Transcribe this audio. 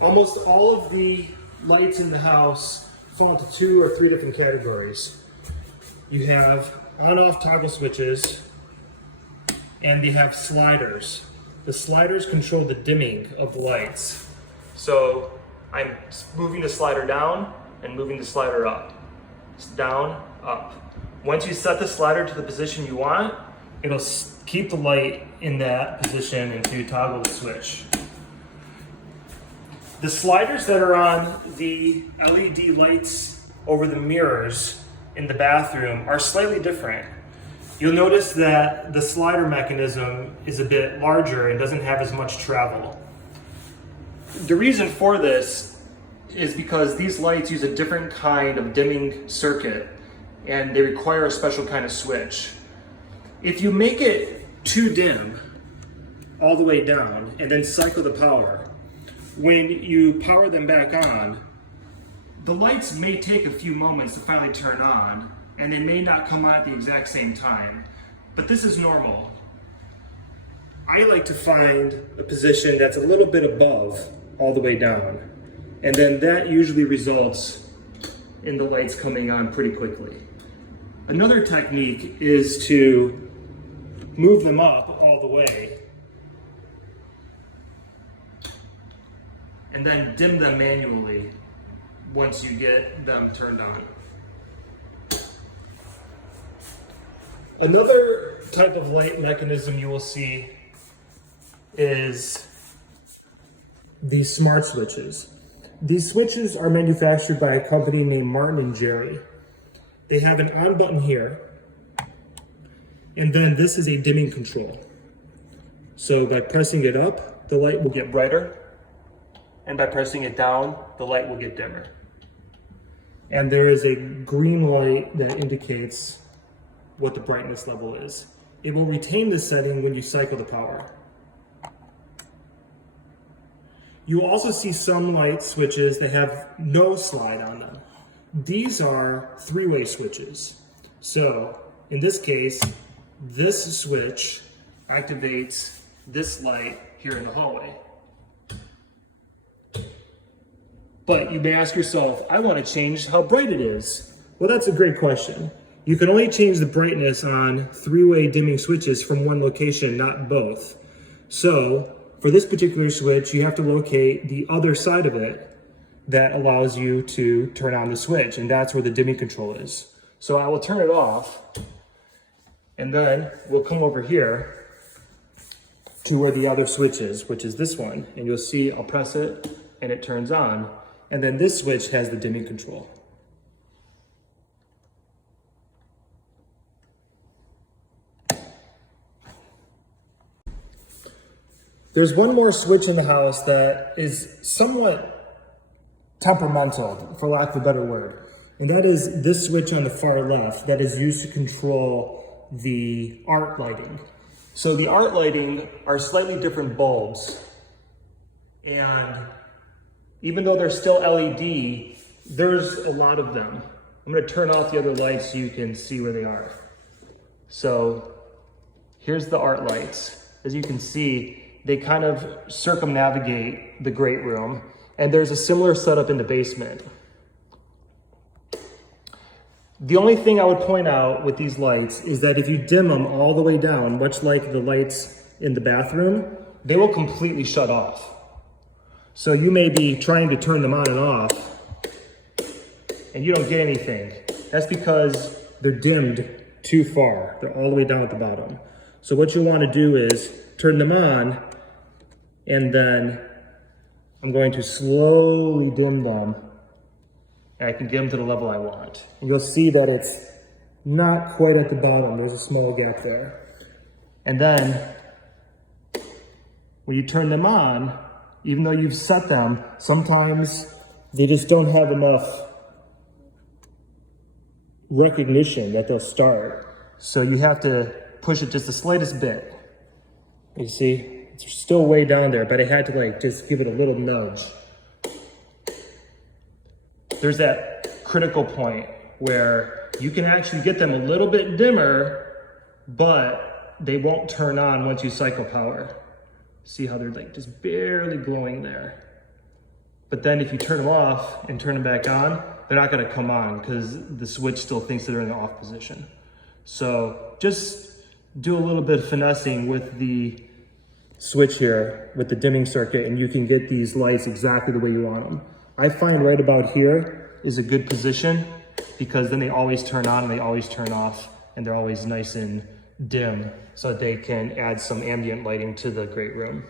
Almost all of the lights in the house fall into 2 or 3 different categories. You have on-off toggle switches, and you have sliders. The sliders control the dimming of the lights. So I'm moving the slider down and moving the slider up. Down, up. Once you set the slider to the position you want, it'll keep the light in that position until you toggle the switch. The sliders that are on the LED lights over the mirrors in the bathroom are slightly different. You'll notice that the slider mechanism is a bit larger and doesn't have as much travel. The reason for this is because these lights use a different kind of dimming circuit and they require a special kind of switch. If you make it too dim all the way down and then cycle the power, when you power them back on, the lights may take a few moments to finally turn on, and they may not come on at the exact same time, but this is normal. I like to find a position that's a little bit above all the way down, and then that usually results in the lights coming on pretty quickly. Another technique is to move them up all the way and then dim them manually once you get them turned on. Another type of light mechanism you will see is the smart switches. These switches are manufactured by a company named M&J. They have an on button here, and then this is a dimming control. So by pressing it up, the light will get brighter, and by pressing it down, the light will get dimmer. And there is a green light that indicates what the brightness level is. It will retain this setting when you cycle the power. You will also see some light switches that have no slide on them. These are 3-way switches. So in this case, this switch activates this light here in the hallway. But you may ask yourself, I want to change how bright it is. Well, that's a great question. You can only change the brightness on 3-way dimming switches from one location, not both. So for this particular switch, you have to locate the other side of it that allows you to turn on the switch, and that's where the dimming control is. So I will turn it off, and then we'll come over here to where the other switch is, which is this one. And you'll see I'll press it and it turns on. And then this switch has the dimming control. There's one more switch in the house that is somewhat temperamental, for lack of a better word. And that is this switch on the far left that is used to control the art lighting. So the art lighting are slightly different bulbs. And even though they're still LED, there's a lot of them. I'm gonna turn off the other lights so you can see where they are. So here's the art lights. As you can see, they kind of circumnavigate the great room, and there's a similar setup in the basement. The only thing I would point out with these lights is that if you dim them all the way down, much like the lights in the bathroom, they will completely shut off. So you may be trying to turn them on and off, and you don't get anything. That's because they're dimmed too far. They're all the way down at the bottom. So what you want to do is turn them on, and then I'm going to slowly dim them, and I can get them to the level I want. And you'll see that it's not quite at the bottom. There's a small gap there. And then when you turn them on, even though you've set them, sometimes they just don't have enough recognition that they'll start. So you have to push it just the slightest bit. You see, it's still way down there, but I had to just give it a little nudge. There's that critical point where you can actually get them a little bit dimmer, but they won't turn on once you cycle power. See how they're just barely glowing there. But then if you turn them off and turn them back on, they're not gonna come on because the switch still thinks that they're in the off position. So just do a little bit of finessing with the switch here, with the dimming circuit, and you can get these lights exactly the way you want them. I find right about here is a good position because then they always turn on and they always turn off, and they're always nice and dim so that they can add some ambient lighting to the great room.